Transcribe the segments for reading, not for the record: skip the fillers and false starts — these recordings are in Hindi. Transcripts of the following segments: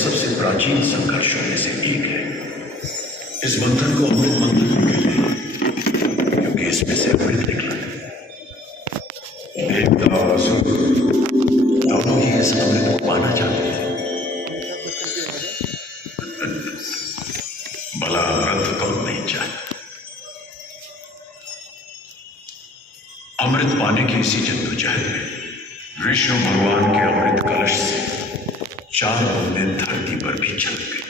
सबसे प्राचीन संघर्षों में से एक है। इस मंथन को अमृत मंथन कहते हैं क्योंकि इसमें से अमृत निकला है। देवता और असुर दोनों ही इस अमृत को पाना चाहते थे। भला अमृत कौन नहीं चाहता। अमृत पाने की इसी जद्दोजहद में विष्णु भगवान के अमृत कलश से 4 बूंदें धरती पर भी छलक गई।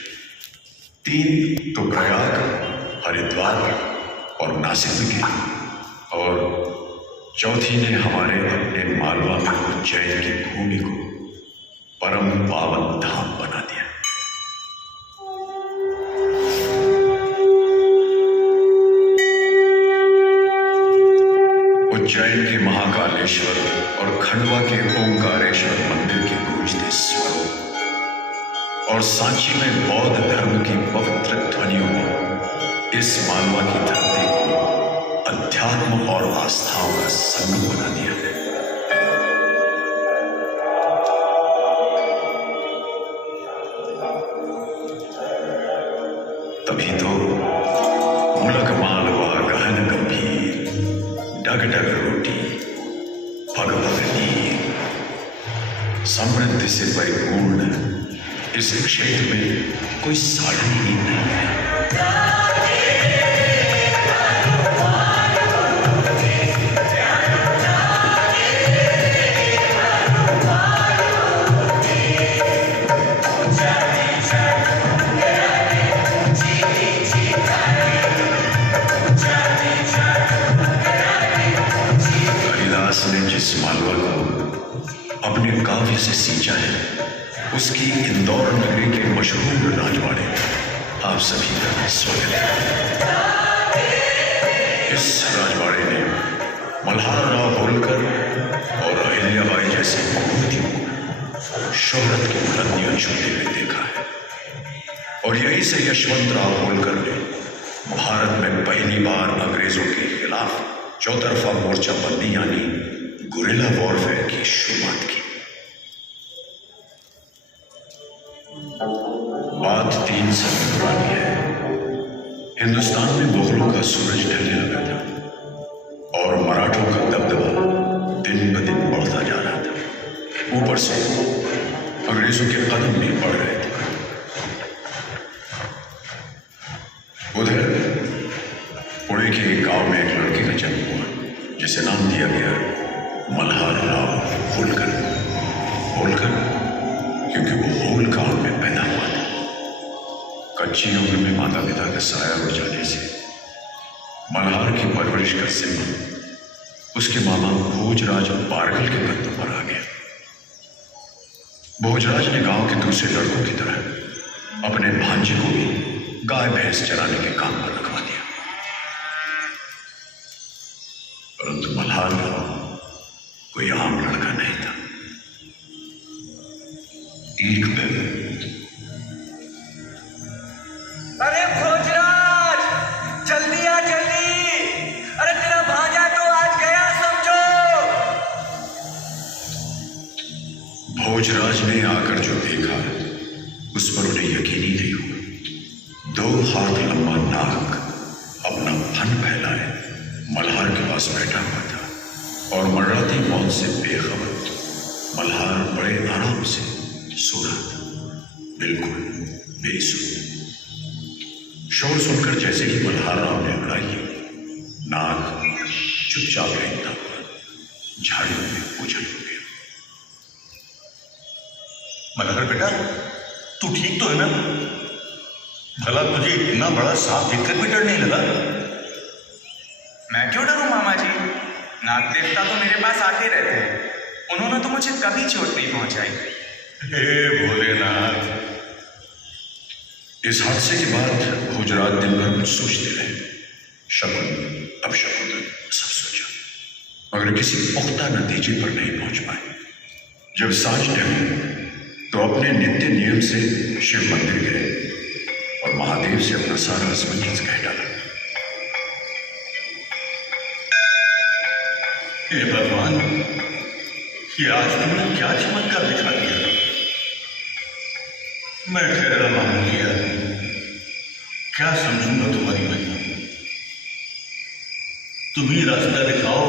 3 तो प्रयाग, हरिद्वार और नासिक में गिरी और चौथी ने हमारे अपने मालवा में उज्जैन की भूमि को परम पावन धाम बना दिया। उज्जैन के महाकालेश्वर और खंडवा के ओंकारेश्वर मंदिर के गूंजते स्वरों और सांची में बौद्ध धर्म की पवित्र ध्वनियों ने इस मालवा की धरती को अध्यात्म और आस्थाओं का संगम बना दिया है। तभी तो मुलक मालवा गहन गंभीर, डग डग रोटी, भग भग नीर, समृद्धि से परिपूर्ण इस क्षेत्र में कोई साड़ी ही नहीं है। कालिदास ने जिस मालवा को अपने काव्य से सींचा है उसकी इंदौर नगरी के मशहूर राजवाड़े आप सभी का स्वागत है। इस राजवाड़े ने मल्हार राव होलकर और अहिल्याबाई जैसी मूर्तियों को शोहरत की बुलंदियां छूते हुए देखा है और यहीं से यशवंत राव होलकर ने भारत में पहली बार अंग्रेजों के खिलाफ चौतरफा मोर्चाबंदी यानी गुरिल्ला वॉरफेयर की शुरुआत की। बात 3 सदी पुरानी है। हिंदुस्तान में मुगलों का सूरज ढलने लगा था और मराठों का दबदबा दिन ब दिन बढ़ता जा रहा था। ऊपर से अंग्रेजों के कदम भी बढ़ रहे थे। उधर पुणे के एक गांव में एक लड़के का जन्म हुआ जिसे नाम दिया गया मल्हार राव होलकर। होलकर क्योंकि वो होल गांव में पैदा हुआ था। कच्ची उम्र में माता पिता का साया उड़ जाने से मल्हार की परवरिश का जिम्मा उसके मामा भोजराज बारगल के कंधों पर आ गया। भोजराज ने गांव के दूसरे लड़कों की तरह अपने भांजे को भी गाय भैंस चराने के काम पर रखवा दिया। परंतु मल्हार राव कोई आम लड़का नहीं था। एक दिन अरे भोजराज जल्दी आ जल्दी, अरे तेरा भांजा तो आज गया समझो। भोजराज ने आकर जो देखा उस पर उन्हें यकीन ही नहीं हुआ। 2 हाथ लंबा नाग अपना फन फैलाए मल्हार के पास बैठा हुआ था और मर्राती मौत से बेखबर मल्हार बड़े आराम से सो रहा था, बिल्कुल बेसुध। शोर सुनकर जैसे ही मल्हार राव ने अंगड़ाई नाग चुपचाप रहता हुआ झाड़ियों में उछल गया। मल्हार बेटा, तू ठीक तो है ना? भला तुझे इतना बड़ा सांप देखकर भी डर नहीं लगा? मैं क्यों डरूं मामा जी, नाग देवता तो मेरे पास आते रहते हैं, उन्होंने तो मुझे कभी चोट नहीं पहुंचाई। हे भोलेनाथ। इस हादसे के बाद भोजराज दिन भर कुछ सोचते रहे। शकुन अब शकुन सब सोचा मगर किसी पुख्ता नतीजे पर नहीं पहुंच पाए। जब सांझ ढली तो अपने नित्य नियम से शिव मंदिर गए और महादेव से अपना सारा असमंजस कह डाला। हे भगवान, ये आज तुमने क्या चमत्कार दिखा दिया? मैं ठहरा मामूली आदमी, क्या समझूंगा तुम्हारी महिमा। तुम ही रास्ता दिखाओ,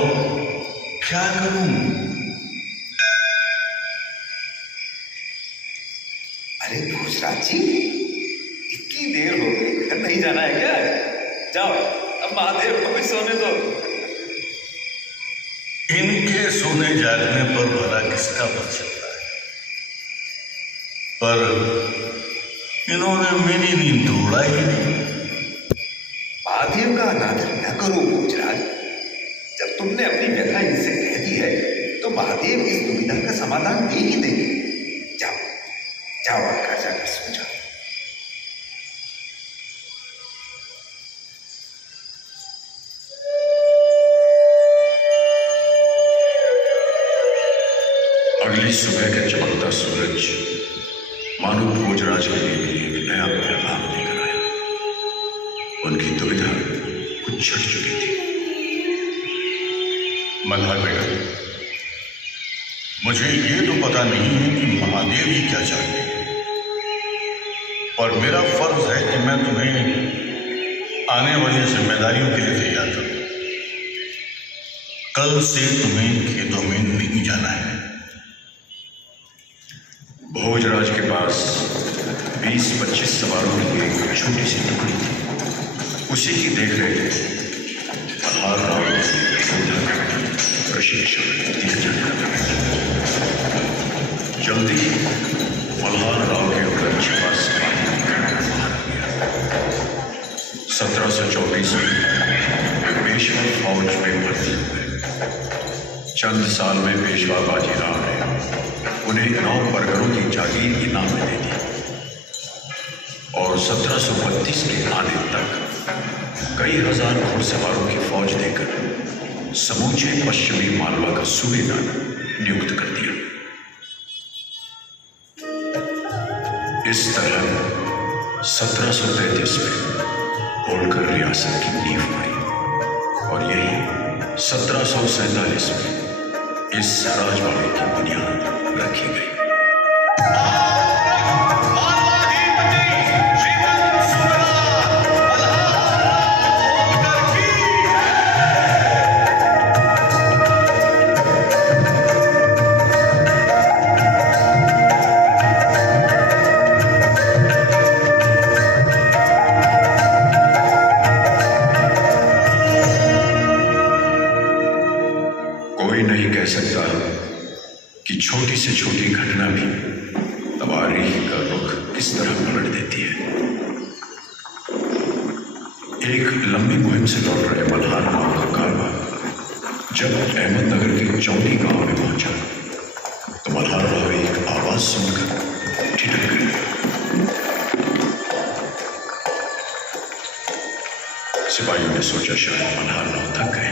क्या करूं। अरे भोजराज जी, इतनी देर हो गई, घर नहीं जाना है क्या? जाओ, अब महादेव को भी सोने दो। इनके सोने जागने पर भला किसका बच सकता है, पर इन्होंने मेरी नींद तोड़ा ही नहीं। महादेव का अनादर न करो भोजराज। जब तुमने अपनी व्यथा इनसे कह दी है तो महादेव इस दुविधा का समाधान दे ही देंगे। जाओ जाओ, आप घर जाकर सो जाओ। अगली सुबह का चमकता सूरज मानो भोजराज के लिए एक नया पैगाम लेकर आया। उनकी दुविधा कुछ छट चुकी थी। मल्हार बेटा, मुझे ये तो पता नहीं है कि महादेव जी क्या चाहते हैं, और मेरा फर्ज है कि मैं तुम्हें आने वाली जिम्मेदारियों के लिए तैयार करूं। कल से तुम्हें खेतों में नहीं जाना है। भोजराज के पास 20-25 सवारों की एक छोटी सी टुकड़ी थी। उसी की देखरेख मल्हार राव प्रशिक्षण दिया जाने लगा। जल्दी ही मल्हार राव के ऊपर छिपा सिपाही बाहर आ गया। 1724 में वे पेशवा फौज में भर्ती हुए। चंद साल में पेशवा बाजीराव ने उन्हें 9 परगनों की जागीर इनाम में दे दी, और 1732 के आने तक कई हजार घुड़सवारों की फौज देकर समूचे पश्चिमी मालवा का सूबेदार नियुक्त कर दिया। इस तरह 1733 में होलकर रियासत की नींव पड़ी, और यही 1747 में इस राजवाड़े की बुनियाद रखी गई। कोई नहीं कह सकता कि छोटी से छोटी घटना भी तवारीख का रुख किस तरह पलट देती है। एक लंबी मुहिम से लौट रहे मल्हार राव का कारवा जब अहमदनगर के चौंडी गांव में पहुंचा तो मल्हार राव एक आवाज सुनकर ठिठक गए। सिपाहियों ने सोचा शायद मल्हार राव थक गए।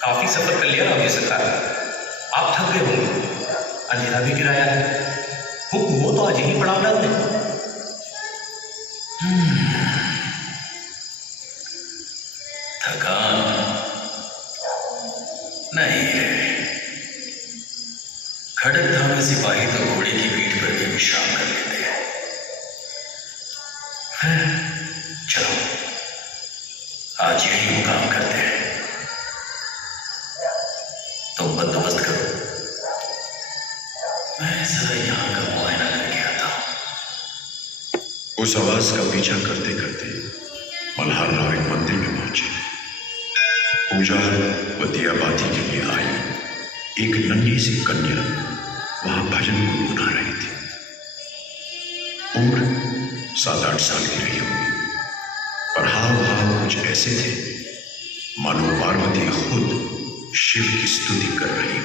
काफी सफर कर लिया रावजी सरकार, आप थक गए होंगे, अंधेरा भी गिराया है। हुक्म हो तो आज यही पड़ाव डाल दें। थकान नहीं है। खड़क धामे सिपाही तो घोड़े की पीठ पर भी विश्राम कर लेते हैं। चलो आज यही मुकाम करते हैं। तुम बंदोबस्त करो, मैं जरा यहाँ का मुआयना करके आता हूँ। उस आवाज का पीछा करते करते मल्हार राव एक मंदिर में पहुंचे। पूजा व दियाबाती के लिए आई एक नन्ही सी कन्या वहां भजन गुनगुना रही थी। उम्र 7-8 साल की रही होगी, पर हाव भाव कुछ ऐसे थे मानो पार्वती खुद शिव की स्तुति कर रही हो।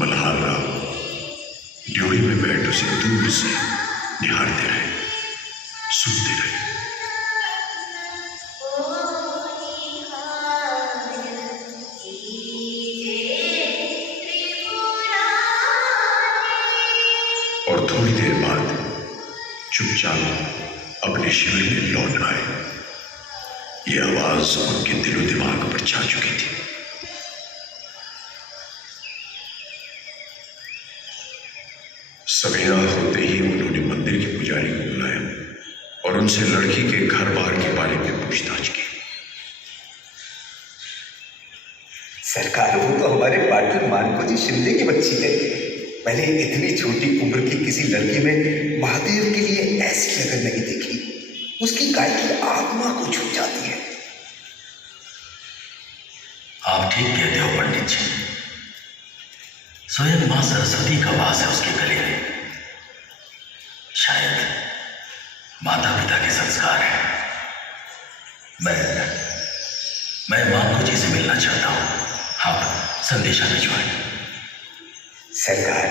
मल्हार राव ड्योढ़ी में बैठ उसे दूर से निहारते रहे, सुनते रहे। और थोड़ी देर बाद चुपचाप अपने शिविर में लौट आए। यह आवाज उनके दिलो दिमाग पर छा चुकी थी। सवेरा होते ही उन्होंने मंदिर के पुजारी को बुलाया और उनसे लड़की के घर बार के बारे में पूछताछ की। सरकार, वो तो हमारे पार्टनर मानको जी शिंदे की बच्ची है। मैंने इतनी छोटी उम्र की किसी लड़की में महादेव के लिए ऐसी लगन नहीं देखी। उसकी गाय की आत्मा को छू जाती है। आप ठीक कहते हो पंडित जी। स्वयं मां सरस्वती का वास है उसके गले में। शायद माता पिता के संस्कार है। मैं मानको जी से मिलना चाहता हूं। आप संदेशा भिजवाएं। सरकार,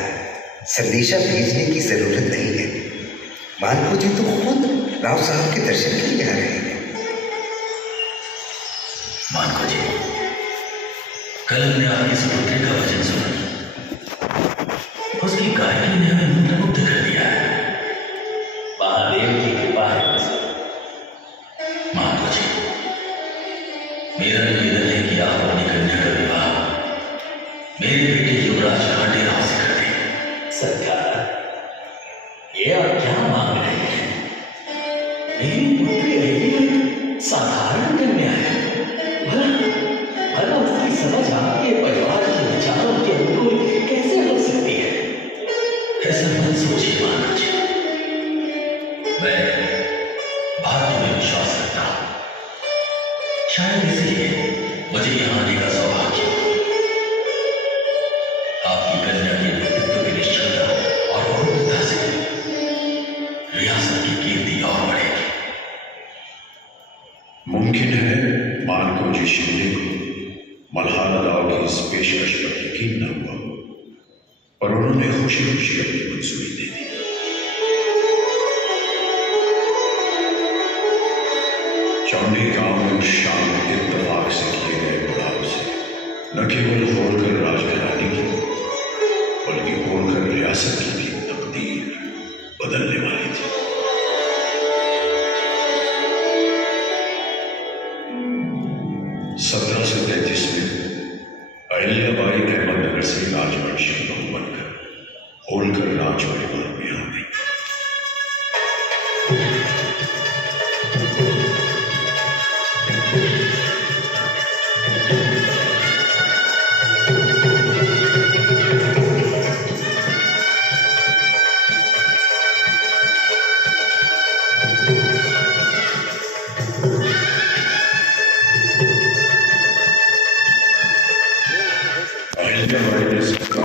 संदेशा भेजने की जरूरत नहीं है। मानको जी तो खुद राव साहब के दर्शन के लिए आ रहे हैं। मानको जी, कल हमने आपकी सुपुत्री का वचन सुना। उसकी गायकी ने हमें मंत्रमुग्ध कर दिया है। महादेव की कृपा है। मानको जी, मेरा निवेदन है कि आप अपनी कन्या का विवाह मेरे बेटे युवराज खांडे राव से कर दें। सरकार, ये आप क्या मांग रहे हैं? मेरी पुत्री एक साधारण कन्या है। भला उसकी समझ आपके परिवार के विचारों के अनुकूल कैसे हो सकती है? ऐसा मत सोचिए मानो जी। मैं भाग्य में विश्वास रखता हूं। शायद इसलिए मुझे यहां आने का सौभाग्य हो। आपकी कन्या के व्यक्तित्व की निश्चलता और पवित्रता से रियासत की कीर्ति और बढ़ेगी। मुमकिन है मानको जी शिंदे को मल्हारा राव की इस पेशकश पर यकीन न हुआ, पर उन्होंने खुशी खुशी अपनी मंजूरी दे दी। चौंडी गांव में शाम इत्तेफाक से किए गए बुलाव से न केवल होलकर राजघराने की बल्कि होलकर रियासत की भी तकदीर बदलने वाली थी। 1733 में अहिल्याबाई अहमदनगर से राजवंशी बहू बनकर होलकर राज परिवार